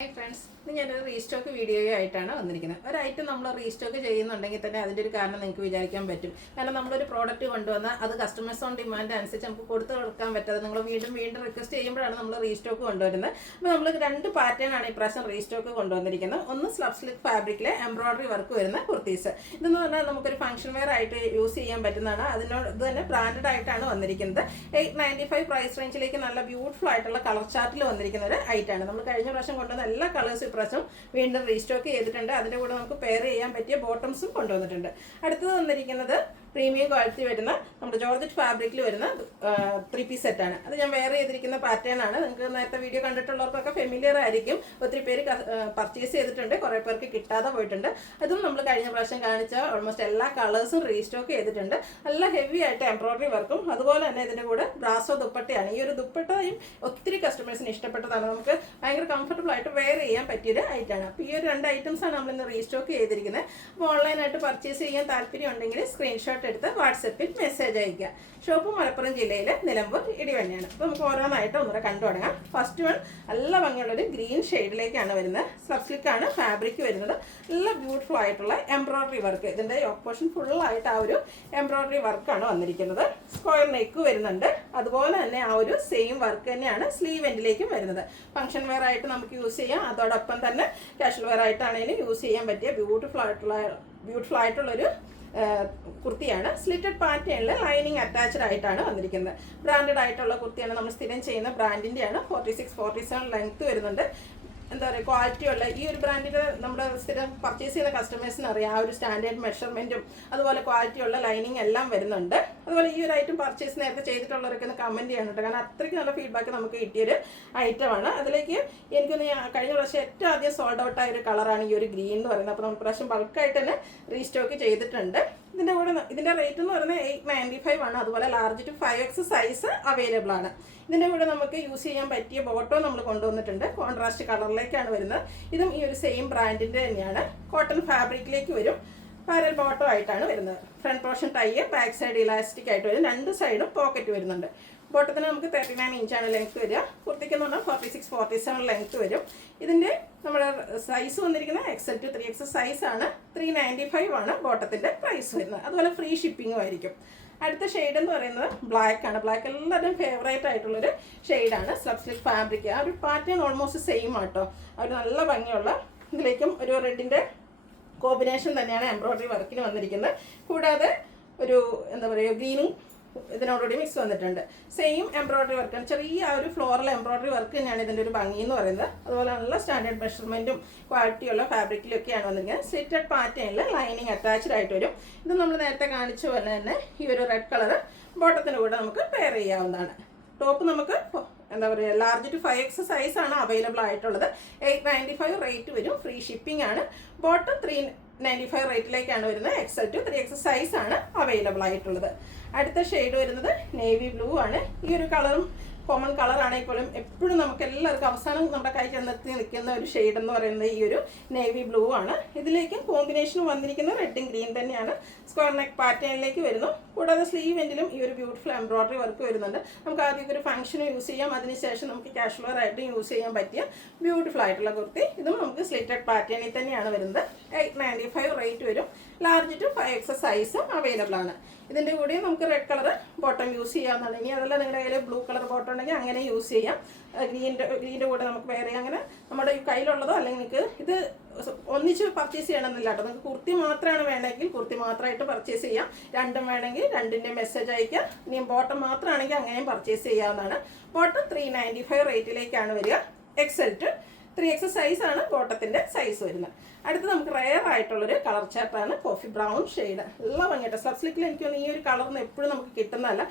Hi friends, ഇന്ന് ഞാനൊരു restock വീഡിയോയായിട്ടാണ് വന്നിരിക്കുന്നത്. ഒരു ഐറ്റം നമ്മൾ റീസ്റ്റോക്ക് ചെയ്യുന്നുണ്ടെങ്കിൽ തന്നെ അതിൻ്റെ ഒരു കാരണം നിങ്ങൾക്ക് വിചാരിക്കാൻ പറ്റും. കാരണം നമ്മളൊരു പ്രോഡക്റ്റ് കൊണ്ടുവന്നാൽ അത് കസ്റ്റമേഴ്സ് ഓൺ ഡിമാൻഡ് അനുസരിച്ച് നമുക്ക് കൊടുത്തു കൊടുക്കാൻ പറ്റാതെ നിങ്ങൾ വീണ്ടും വീണ്ടും റിക്വസ്റ്റ് ചെയ്യുമ്പോഴാണ് നമ്മൾ റീസ്റ്റോക്ക് കൊണ്ടുവരുന്നത്. അപ്പോൾ നമ്മൾ രണ്ട് പാറ്റേൺ ആണ് ഇപ്രാവശ്യം റീസ്റ്റോക്ക് കൊണ്ടുവന്നിരിക്കുന്നത്. ഒന്ന് സ്ലബ് സ്ലിക്ക് ഫാബ്രിക്കിലെ എംബ്രോയിഡറി വർക്ക് വരുന്ന കുർത്തീസ്. ഇതെന്ന് പറഞ്ഞാൽ നമുക്കൊരു ഫംഗ്ഷൻ വെയർ ആയിട്ട് യൂസ് ചെയ്യാൻ പറ്റുന്നതാണ്. അതിനോട് ഇത് തന്നെ ബ്രാൻഡഡ് ആയിട്ടാണ് വന്നിരിക്കുന്നത്. 895 പ്രൈസ് റേഞ്ചിലേക്ക് നല്ല ബ്യൂട്ടിഫുൾ ആയിട്ടുള്ള കളർ ചാർട്ടിൽ വന്നിരിക്കുന്ന ഒരു ഐറ്റാണ്. നമ്മൾ കഴിഞ്ഞ പ്രാവശ്യം കൊണ്ടുവന്ന എല്ലാ കളേഴ്സും ഇപ്രാവശ്യം വീണ്ടും റീസ്റ്റോക്ക് ചെയ്തിട്ടുണ്ട്. അതിൻ്റെ കൂടെ നമുക്ക് പെയർ ചെയ്യാൻ പറ്റിയ ബോട്ടംസും കൊണ്ടുവന്നിട്ടുണ്ട്. അടുത്തത് വന്നിരിക്കുന്നത് പ്രീമിയം ക്വാളിറ്റി വരുന്ന നമ്മുടെ ജോർജറ്റ് ഫാബ്രിക്കിൽ വരുന്ന 3 പീസ് സെറ്റാണ്. അത് ഞാൻ വെയർ ചെയ്തിരിക്കുന്ന പാറ്റേൺ ആണ്. നിങ്ങൾക്ക് നേരത്തെ വീഡിയോ കണ്ടിട്ടുള്ളവർക്കൊക്കെ ഫെമിലിയർ ആയിരിക്കും. ഒത്തിരി പേര് പർച്ചേസ് ചെയ്തിട്ടുണ്ട്, കുറേ പേർക്ക് കിട്ടാതെ പോയിട്ടുണ്ട്. അതും നമ്മൾ കഴിഞ്ഞ പ്രാവശ്യം കാണിച്ച ഓൾമോസ്റ്റ് എല്ലാ കളേഴ്സും റീസ്റ്റോക്ക് ചെയ്തിട്ടുണ്ട്. നല്ല ഹെവി ആയിട്ട് എംബ്രോയിഡറി വർക്കും അതുപോലെ തന്നെ ഇതിൻ്റെ കൂടെ ബ്രാസോ ദുപ്പട്ടയാണ്. ഈ ഒരു ദുപ്പട്ടയും ഒത്തിരി കസ്റ്റമേഴ്സിന് ഇഷ്ടപ്പെട്ടതാണ്. നമുക്ക് ഭയങ്കര കംഫർട്ടബിൾ ആയിട്ട് വെയർ ചെയ്യാൻ പറ്റിയൊരു ഐറ്റമാണ്. അപ്പോൾ ഈ ഒരു 2 ഐറ്റംസാണ് നമ്മളിന്ന് റീസ്റ്റോക്ക് ചെയ്തിരിക്കുന്നത്. അപ്പോൾ ഓൺലൈനായിട്ട് പർച്ചേസ് ചെയ്യാൻ താല്പര്യം ഉണ്ടെങ്കിൽ സ്ക്രീൻഷോട്ട് എടുത്ത് വാട്സപ്പിൽ മെസ്സേജ് അയക്കുക. ഷോപ്പ് മലപ്പുറം ജില്ലയിലെ നിലമ്പൂർ ഇടിവണ്ണയാണ്. അപ്പോൾ നമുക്ക് ഓരോന്നായിട്ട് ഒന്നുകൂടെ കണ്ടു തുടങ്ങാം. ഫസ്റ്റ് വൺ നല്ല ഭംഗിയുള്ളൊരു ഗ്രീൻ ഷെയ്ഡിലേക്കാണ് വരുന്നത്. സ്ലബ് സ്ലിക്കാണ് ഫാബ്രിക് വരുന്നത്. നല്ല ബ്യൂട്ടിഫുൾ ആയിട്ടുള്ള എംബ്രോയിഡറി വർക്ക്. ഇതിൻ്റെ യോക്ക് പോർഷൻ ഫുള്ളായിട്ട് ആ ഒരു എംബ്രോയിഡറി വർക്കാണ് വന്നിരിക്കുന്നത്. സ്ക്വയർ നെക്ക് വരുന്നുണ്ട്. അതുപോലെ തന്നെ ആ ഒരു സെയിം വർക്ക് തന്നെയാണ് സ്ലീവ് എൻഡിലേക്കും വരുന്നത്. ഫംഗ്ഷൻ വെയർ ആയിട്ട് നമുക്ക് യൂസ് ചെയ്യാം. അതോടൊപ്പം തന്നെ കാഷ്വൽ വെയർ ആയിട്ടാണെങ്കിലും യൂസ് ചെയ്യാൻ പറ്റിയ ബ്യൂട്ടിഫുൾ ആയിട്ടുള്ളൊരു കുർത്തിയാണ്. സ്ലിറ്റഡ് പാറ്റേണിൽ ലൈനിങ് അറ്റാച്ച്ഡ് ആയിട്ടാണ് വന്നിരിക്കുന്നത്. ബ്രാൻഡഡ് ആയിട്ടുള്ള കുർത്തിയാണ്. നമ്മൾ സ്ഥിരം ചെയ്യുന്ന ബ്രാൻഡിൻ്റെയാണ്. 46-47 ലെങ്ത് വരുന്നുണ്ട്. എന്താ പറയുക, ക്വാളിറ്റിയുള്ള ഈ ഒരു ബ്രാൻഡിൻ്റെ നമ്മുടെ സ്ഥിരം പർച്ചേസ് ചെയ്യുന്ന കസ്റ്റമേഴ്സിന് അറിയാം. ആ ഒരു സ്റ്റാൻഡേർഡ് മെഷർമെൻറ്റും അതുപോലെ ക്വാളിറ്റിയുള്ള ലൈനിങ് എല്ലാം വരുന്നുണ്ട്. അതുപോലെ ഈ ഒരു ഐറ്റം പർച്ചേസ് നേരത്തെ ചെയ്തിട്ടുള്ളവരൊക്കെ ഒന്ന് കമൻറ്റ് ചെയ്യാനുണ്ട്. കാരണം അത്രയ്ക്ക് നല്ല ഫീഡ്ബാക്ക് നമുക്ക് കിട്ടിയൊരു ഐറ്റമാണ്. അതിലേക്ക് എനിക്കൊന്ന് കഴിഞ്ഞ പ്രാവശ്യം ഏറ്റവും ആദ്യം സോൾഡ് ഔട്ട് ആയ ഒരു കളറാണ് ഈ ഒരു ഗ്രീൻ എന്ന് പറയുന്നത്. അപ്പോൾ നമ്മൾ പ്രാവശ്യം ബൾക്കായിട്ട് തന്നെ റീസ്റ്റോക്ക് ചെയ്തിട്ടുണ്ട്. ഇതിൻ്റെ റേറ്റ് എന്ന് പറയുന്നത് 895 ആണ്. അതുപോലെ large to 5X size available ആണ്. ഇതിൻ്റെ കൂടെ നമുക്ക് യൂസ് ചെയ്യാൻ പറ്റിയ ബോട്ടോ നമ്മൾ കൊണ്ടുവന്നിട്ടുണ്ട്. കോൺട്രാസ്റ്റ് കളറിലേക്കാണ് വരുന്നത്. ഇതും ഈ ഒരു സെയിം ബ്രാൻഡിൻ്റെ തന്നെയാണ്. കോട്ടൺ ഫാബ്രിക്കിലേക്ക് വരും. പാരൽ ബോട്ടോ ആയിട്ടാണ് വരുന്നത്. Front portion tie, back side elastic ആയിട്ട് വരും. 2 സൈഡും പോക്കറ്റ് വരുന്നുണ്ട്. ബോട്ടത്തിന് നമുക്ക് 39 ഇഞ്ചാണ് ലെങ്ത് വരിക. കുർത്തിക്ക് എന്ന് പറഞ്ഞാൽ 46-47 ലെങ്ത് വരും. ഇതിൻ്റെ നമ്മുടെ സൈസ് വന്നിരിക്കുന്നത് XL to 3X സൈസാണ്. 395 ആണ് ബോട്ടത്തിൻ്റെ പ്രൈസ് വരുന്നത്. അതുപോലെ ഫ്രീ ഷിപ്പിങ്ങും ആയിരിക്കും. അടുത്ത ഷെയ്ഡ് എന്ന് പറയുന്നത് ബ്ലാക്ക് ആണ്. ബ്ലാക്ക് എല്ലാവരും ഫേവറേറ്റ് ആയിട്ടുള്ളൊരു ഷെയ്ഡാണ്. Slub slick fabric. ആ ഒരു പാറ്റേൺ ഓൾമോസ്റ്റ് സെയിം ആട്ടോ. ആ ഒരു നല്ല ഭംഗിയുള്ള ഇതിലേക്കും ഒരു റെഡിൻ്റെ കോമ്പിനേഷൻ തന്നെയാണ് എംബ്രോയിഡറി വർക്കിന് വന്നിരിക്കുന്നത്. കൂടാതെ ഒരു എന്താ പറയുക, ഗ്രീനും ഇതിനോടുകൂടി മിക്സ് വന്നിട്ടുണ്ട്. സെയിം എംബ്രോയിഡറി വർക്കാണ്. ചെറിയ ആ ഒരു ഫ്ലോറൽ എംബ്രോയിഡറി വർക്ക് തന്നെയാണ് ഇതിൻ്റെ ഒരു ഭംഗി എന്ന് പറയുന്നത്. അതുപോലെ നല്ല സ്റ്റാൻഡേർഡ് മെഷർമെൻറ്റും ക്വാളിറ്റിയുള്ള ഫാബ്രിക്കിലൊക്കെയാണ് വന്നിരിക്കുന്നത്. സ്ലിറ്റഡ് പാറ്റേണിൽ ലൈനിങ് അറ്റാച്ച്ഡ് ആയിട്ട് വരും. ഇത് നമ്മൾ നേരത്തെ കാണിച്ച പോലെ തന്നെ ഈ ഒരു റെഡ് കളർ ബോട്ടത്തിൻ്റെ കൂടെ നമുക്ക് പെയർ ചെയ്യാവുന്നതാണ്. ടോപ്പ് നമുക്ക് എന്താ പറയുക, ലാർജ് ടു 5X സൈസാണ് അവൈലബിൾ ആയിട്ടുള്ളത്. 895 റേറ്റ് വരും. ഫ്രീ ഷിപ്പിംഗ് ആണ്. ബോട്ടം 395 റേറ്റിലേക്കാണ് വരുന്നത്. XL to 3X സൈസാണ് അവൈലബിൾ ആയിട്ടുള്ളത്. അടുത്ത ഷെയ്ഡ് വരുന്നത് നേവി ബ്ലൂ ആണ്. ഈ ഒരു കളറും കോമൺ കളർ ആണെങ്കിൽ പോലും എപ്പോഴും നമുക്ക് എല്ലാവർക്കും അവസാനം നമ്മുടെ കൈ ചെന്നെത്തി നിൽക്കുന്ന ഒരു ഷെയ്ഡ് എന്ന് പറയുന്നത് ഈ ഒരു നേവി ബ്ലൂ ആണ്. ഇതിലേക്കും കോമ്പിനേഷൻ വന്നിരിക്കുന്ന റെഡും ഗ്രീൻ തന്നെയാണ്. സ്ക്വയർ നെക്ക് പാറ്റേണിലേക്ക് വരുന്നു. കൂടാതെ സ്ലീവ് എൻഡിലും ഈ ഒരു ബ്യൂട്ടിഫുൾ എംബ്രോയിഡറി വർക്ക് വരുന്നുണ്ട്. നമുക്ക് ആദ്യം ഒരു ഫംഗ്ഷന് യൂസ് ചെയ്യാം. അതിനുശേഷം നമുക്ക് കാഷ്വൽ വെയർ ആയിട്ട് യൂസ് ചെയ്യാൻ പറ്റിയ ബ്യൂട്ടിഫുൾ ആയിട്ടുള്ള കുർത്തി. ഇതും നമുക്ക് സ്ലിറ്റഡ് പാറ്റേണിൽ തന്നെയാണ് വരുന്നത്. 895 റേറ്റ് വരും. ലാർജ് ടു 5X സൈസും അവൈലബിൾ ആണ്. ഇതിൻ്റെ കൂടെ നമുക്ക് റെഡ് കളർ ബോട്ടം യൂസ് ചെയ്യാവുന്നതാണ്. ഇനി അതല്ല നിങ്ങളുടെ കയ്യിൽ ബ്ലൂ കളർ ബോട്ടം ഉണ്ടെങ്കിൽ അങ്ങനെ യൂസ് ചെയ്യാം. ഗ്രീൻ്റെ കൂടെ നമുക്ക് വേറെ അങ്ങനെ നമ്മുടെ കയ്യിലുള്ളതോ അല്ലെങ്കിൽ നിങ്ങൾക്ക് ഇത് ഒന്നിച്ച് പർച്ചേസ് ചെയ്യണമെന്നില്ല കേട്ടോ. നിങ്ങൾക്ക് കുർത്തി മാത്രമാണ് വേണമെങ്കിൽ കുർത്തി മാത്രമായിട്ട് പർച്ചേസ് ചെയ്യാം. രണ്ടും വേണമെങ്കിൽ രണ്ടിൻ്റെ മെസ്സേജ് അയക്കാം. ഇനി ബോട്ടം മാത്രമാണെങ്കിൽ അങ്ങനെയും പർച്ചേസ് ചെയ്യാവുന്നതാണ്. ബോട്ടം 395 റേറ്റിലേക്കാണ് വരിക. XL to 3X സൈസാണ് ബോട്ടത്തിൻ്റെ സൈസ് വരുന്നത്. അടുത്ത് നമുക്ക് റെയർ ആയിട്ടുള്ളൊരു കളർ ചാർട്ടാണ്. Coffee brown shade. എല്ലാം ഭംഗിയായിട്ട് സ്ലബ് സ്ലിക്കിൽ എനിക്ക് തോന്നുന്നു ഈ ഒരു കളറിന് എപ്പോഴും നമുക്ക് കിട്ടുന്നതല്ല.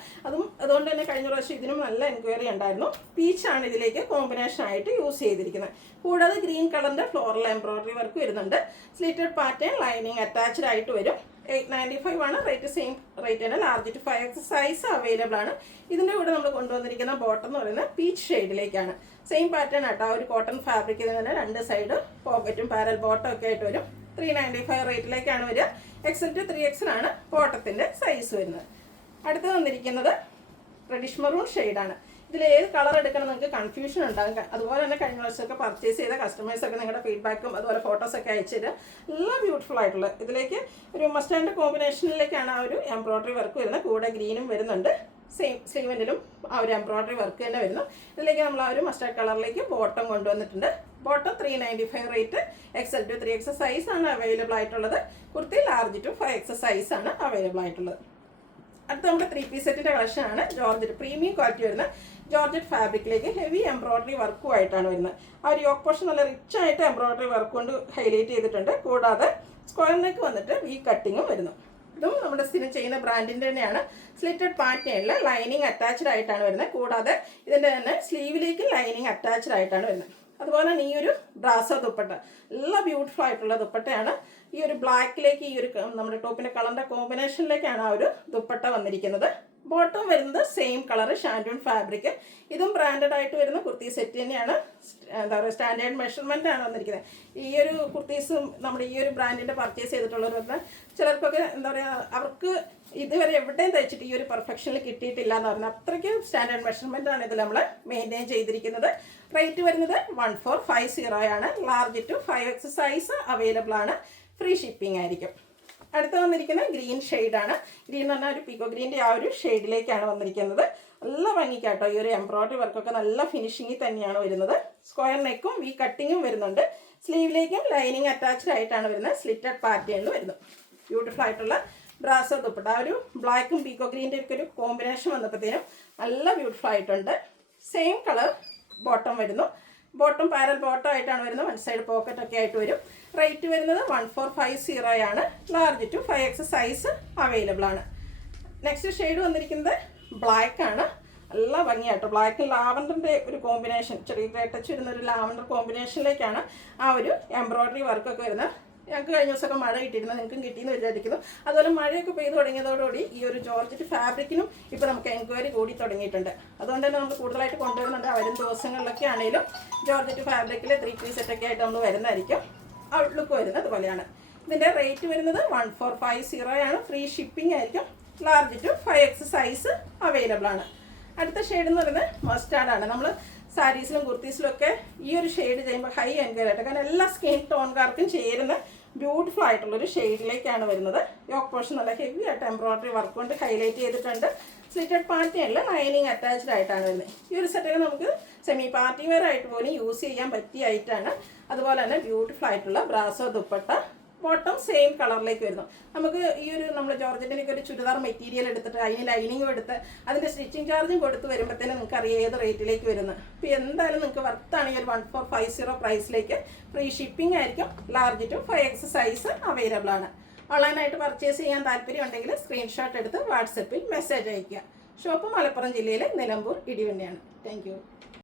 അതുകൊണ്ട് തന്നെ കഴിഞ്ഞ പ്രാവശ്യം ഇതിനും നല്ല എൻക്വയറി ഉണ്ടായിരുന്നു. പീച്ചാണ് ഇതിലേക്ക് കോമ്പിനേഷൻ ആയിട്ട് യൂസ് ചെയ്തിരിക്കുന്നത്. കൂടാതെ ഗ്രീൻ കളറിൻ്റെ ഫ്ലോറൽ എംബ്രോയിഡറി വർക്ക് വരുന്നുണ്ട്. സ്ലിറ്റഡ് പാറ്റേൺ ലൈനിങ് അറ്റാച്ച്ഡ് ആയിട്ട് വരും. 895 ആണ് റേറ്റ്. സെയിം റേറ്റ് തന്നെ. Large to 5X size available ആണ്. ഇതിൻ്റെ കൂടെ നമ്മൾ കൊണ്ടുവന്നിരിക്കുന്ന ബോട്ടം എന്ന് പറയുന്നത് പീച്ച് ഷെയ്ഡിലേക്കാണ്. സെയിം പാറ്റേൺ ആട്ടോ. ആ ഒരു കോട്ടൺ ഫാബ്രിക്കിൽ തന്നെ 2 സൈഡ് പോക്കറ്റും പാരൽ ബോട്ടം ഒക്കെ ആയിട്ട് വരും. 395 റേറ്റിലേക്കാണ് വരിക. XL to 3X ആണ് ബോട്ടത്തിൻ്റെ സൈസ് വരുന്നത്. അടുത്ത് വന്നിരിക്കുന്നത് റെഡിഷ് മെറൂൺ ഷെയ്ഡാണ്. ഇതിൽ ഏത് കളർ എടുക്കണം നിങ്ങൾക്ക് കൺഫ്യൂഷൻ ഉണ്ടാകും. അതുപോലെ തന്നെ കഴിഞ്ഞ വർഷമൊക്കെ പർച്ചേസ് ചെയ്ത കസ്റ്റമേഴ്സൊക്കെ നിങ്ങളുടെ ഫീഡ്ബാക്കും അതുപോലെ ഫോട്ടോസൊക്കെ അയച്ചു തരിക. എല്ലാം ബ്യൂട്ടിഫുൾ ആയിട്ടുള്ള ഇതിലേക്ക് ഒരു മസ്റ്റാൻഡ് കോമ്പിനേഷനിലേക്കാണ് ആ ഒരു എംബ്രോയ്ഡറി വർക്ക് വരുന്നത്. കൂടെ ഗ്രീനും വരുന്നുണ്ട്. സെയിം സ്ലീവെൻറ്റിലും ആ ഒരു എംബ്രോയ്ഡറി വർക്ക് തന്നെ വരുന്നു. ഇതിലേക്ക് നമ്മൾ ആ ഒരു മസ്റ്റാർഡ് കളറിലേക്ക് ബോട്ടം കൊണ്ടുവന്നിട്ടുണ്ട്. Bottom 395 rate. XL to 3X സൈസാണ് അവൈലബിൾ ആയിട്ടുള്ളത്. കുർത്തി ലാർജ് to 5X സൈസാണ് അവൈലബിൾ ആയിട്ടുള്ളത്. അടുത്ത നമ്മുടെ 3 പീസ് സെറ്റിൻ്റെ കളക്ഷനാണ്. ജോർജറ്റ് പ്രീമിയം ക്വാളിറ്റി വരുന്ന ജോർജറ്റ് ഫാബ്രിക്കിലേക്ക് ഹെവി എംബ്രോയ്ഡറി വർക്കും ആയിട്ടാണ് വരുന്നത്. ആ ഒരു യോക്ക് പോർഷൻ നല്ല റിച്ച് ആയിട്ട് എംബ്രോയ്ഡറി വർക്ക് കൊണ്ട് ഹൈലൈറ്റ് ചെയ്തിട്ടുണ്ട്. കൂടാതെ സ്ക്വയർ നെക്ക് വന്നിട്ട് വി കട്ടിങ്ങും വരുന്നു. ഇതും നമ്മുടെ സ്ഥിരം ചെയ്യുന്ന ബ്രാൻഡിൻ്റെ തന്നെയാണ്. സ്ലിറ്റഡ് പാറ്റേണിൽ ലൈനിങ് അറ്റാച്ച്ഡ് ആയിട്ടാണ് വരുന്നത്. കൂടാതെ ഇതിൻ്റെ തന്നെ സ്ലീവിലേക്ക് ലൈനിങ് അറ്റാച്ച്ഡ് ആയിട്ടാണ് വരുന്നത്. അതുപോലെ തന്നെ ഈ ഒരു ബ്രാസോ ദുപ്പട്ട എല്ലാം ബ്യൂട്ടിഫുൾ ആയിട്ടുള്ള ദുപ്പട്ടയാണ്. ഈ ഒരു ബ്ലാക്കിലേക്ക് ഈ ഒരു നമ്മുടെ ടോപ്പിൻ്റെ കളറിൻ്റെ കോമ്പിനേഷനിലേക്കാണ് ആ ഒരു ദുപ്പട്ട വന്നിരിക്കുന്നത്. ബോട്ടം വരുന്നത് സെയിം കളർ ഷാൻഡൂൺ ഫാബ്രിക്. ഇതും ബ്രാൻഡഡ് ആയിട്ട് വരുന്ന കുർത്തി സെറ്റ് തന്നെയാണ്. എന്താ പറയുക, സ്റ്റാൻഡേർഡ് മെഷർമെൻ്റ് ആണ് വന്നിരിക്കുന്നത്. ഈ ഒരു കുർത്തീസും നമ്മുടെ ഈ ഒരു ബ്രാൻഡിൻ്റെ പർച്ചേസ് ചെയ്തിട്ടുള്ളവർ പറഞ്ഞാൽ ചിലർക്കൊക്കെ എന്താ പറയുക, അവർക്ക് ഇതുവരെ എവിടെയും തയ്ച്ചിട്ട് ഈ ഒരു പെർഫെക്ഷനിൽ കിട്ടിയിട്ടില്ല എന്ന് പറഞ്ഞാൽ അത്രയ്ക്ക് സ്റ്റാൻഡേർഡ് മെഷർമെൻ്റ് ആണ് ഇതിൽ നമ്മൾ മെയിൻറ്റെയിൻ ചെയ്തിരിക്കുന്നത്. റേറ്റ് വരുന്നത് 1450 ആണ്. Large to 5X size available ആണ്. ഫ്രീ ഷിപ്പിംഗ് ആയിരിക്കും. അടുത്ത് വന്നിരിക്കുന്നത് ഗ്രീൻ ഷെയ്ഡാണ്. ഗ്രീൻ എന്ന് പറഞ്ഞാൽ ഒരു പിക്കോ ഗ്രീൻ്റെ ആ ഒരു ഷെയ്ഡിലേക്കാണ് വന്നിരിക്കുന്നത്. നല്ല ഭംഗിക്കാട്ടോ. ഈ ഒരു എംബ്രോയ്ഡറി വർക്കൊക്കെ നല്ല ഫിനിഷിങ്ങിൽ തന്നെയാണ് വരുന്നത്. സ്ക്വയർ നെക്കും വി കട്ടിങ്ങും വരുന്നുണ്ട്. സ്ലീവിലേക്കും ലൈനിങ് അറ്റാച്ച്ഡ് ആയിട്ടാണ് വരുന്നത്. സ്ലിറ്റഡ് പാറ്റേണിൽ വരുന്നു. ബ്യൂട്ടിഫുൾ ആയിട്ടുള്ള ബ്രാസോ ദുപ്പട്ട. ആ ഒരു ബ്ലാക്കും പീക്കോ ഗ്രീൻ്റെ ഒക്കെ ഒരു കോമ്പിനേഷൻ വന്നപ്പോഴത്തേനും നല്ല ബ്യൂട്ടിഫുൾ ആയിട്ടുണ്ട്. സെയിം കളർ ബോട്ടം വരുന്നു. ബോട്ടം പാരൽ ബോട്ടം ആയിട്ടാണ് വരുന്നത്. 1 സൈഡ് പോക്കറ്റ് ഒക്കെ ആയിട്ട് വരും. റേറ്റ് വരുന്നത് 1450 ആണ്. Large to 5X size available ആണ്. നെക്സ്റ്റ് ഷെയ്ഡ് വന്നിരിക്കുന്നത് ബ്ലാക്ക് ആണ്. നല്ല ഭംഗിയായിട്ട് ബ്ലാക്ക് ലാവൻഡറിൻ്റെ ഒരു കോമ്പിനേഷൻ, ചെറിയ ടച്ച് വരുന്ന ഒരു ലാവൻഡർ കോമ്പിനേഷനിലേക്കാണ് ആ ഒരു എംബ്രോയ്ഡറി വർക്കൊക്കെ വരുന്നത്. ഞങ്ങൾക്ക് കഴിഞ്ഞ ദിവസമൊക്കെ മഴ കിട്ടിയിരുന്നു, നിങ്ങൾക്കും കിട്ടിയെന്ന് വിചാരിക്കുന്നു. അതുപോലെ മഴയൊക്കെ പെയ്ത് തുടങ്ങിയതോടുകൂടി ഈ ഒരു ജോർജറ്റ് ഫാബ്രിക്കിനും ഇപ്പോൾ നമുക്ക് എൻക്വയറി കൂടി തുടങ്ങിയിട്ടുണ്ട്. അതുകൊണ്ട് തന്നെ നമ്മൾ കൂടുതലായിട്ട് കൊണ്ടുവരുന്നുണ്ട്. വരും ദിവസങ്ങളിലൊക്കെ ആണെങ്കിലും ജോർജറ്റ് ഫാബ്രിക്കിൽ 3 പീസ് സെറ്റൊക്കെ ആയിട്ട് നമ്മൾ വരുന്നതായിരിക്കും. ഔട്ട്ലുക്ക് വരുന്നത് അതുപോലെയാണ്. ഇതിൻ്റെ റേറ്റ് വരുന്നത് 1450 ആണ്. ഫ്രീ ഷിപ്പിംഗ് ആയിരിക്കും. Large to 5X size available ആണ്. അടുത്ത ഷെയ്ഡ് എന്ന് പറയുന്നത് മസ്റ്റാർഡാണ്. നമ്മൾ സാരീസിലും കുർത്തീസിലും ഒക്കെ ഈ ഒരു ഷെയ്ഡ് ചെയ്യുമ്പോൾ ഹൈ എൻക്വയറി ആയിട്ട്, കാരണം എല്ലാ സ്കിൻ ടോൺകാർക്കും ചേരുന്ന ബ്യൂട്ടിഫുൾ ആയിട്ടുള്ളൊരു ഷെയ്ഡിലേക്കാണ് വരുന്നത്. യോക്ക് പോർഷൻ നല്ല ഹെവി ആയിട്ട് എംബ്രോയ്ഡറി വർക്ക് കൊണ്ട് ഹൈലൈറ്റ് ചെയ്തിട്ടുണ്ട്. സ്ലിറ്റഡ് പാറ്റേണിൽ ലൈനിങ് അറ്റാച്ച്ഡ് ആയിട്ടാണ് വരുന്നത്. ഈ ഒരു സെറ്റൊക്കെ നമുക്ക് സെമി പാർട്ടി വെയർ ആയിട്ട് പോലും യൂസ് ചെയ്യാൻ പറ്റിയ ആയിട്ടാണ്. അതുപോലെ തന്നെ ബ്യൂട്ടിഫുൾ ആയിട്ടുള്ള ബ്രാസോ ദുപ്പട്ട. ബോട്ടം സെയിം കളറിലേക്ക് വരുന്നു. നമുക്ക് ഈ ഒരു നമ്മൾ ജോർജറ്റിനൊക്കെ ഒരു ചുരിദാർ മെറ്റീരിയൽ എടുത്തിട്ട് അതിന് ലൈനിങ്ങും എടുത്ത് അതിൻ്റെ സ്റ്റിച്ചിങ് ചാർജും കൊടുത്ത് വരുമ്പോഴത്തേനും നിങ്ങൾക്ക് അറിയാം ഏത് റേറ്റിലേക്ക് വരുന്നത്. അപ്പോൾ എന്തായാലും നിങ്ങൾക്ക് വർത്താണ് ഈ ഒരു 1450 പ്രൈസിലേക്ക്. ഫ്രീ ഷിപ്പിംഗ് ആയിരിക്കും. Large to 5X size available ആണ്. ഓൺലൈനായിട്ട് പർച്ചേസ് ചെയ്യാൻ താല്പര്യം ഉണ്ടെങ്കിൽ സ്ക്രീൻഷോട്ട് എടുത്ത് വാട്സപ്പിൽ മെസ്സേജ് അയയ്ക്കുക. ഷോപ്പ് മലപ്പുറം ജില്ലയിലെ നിലമ്പൂർ ഇടിവണ്ണയാണ്. Thank you.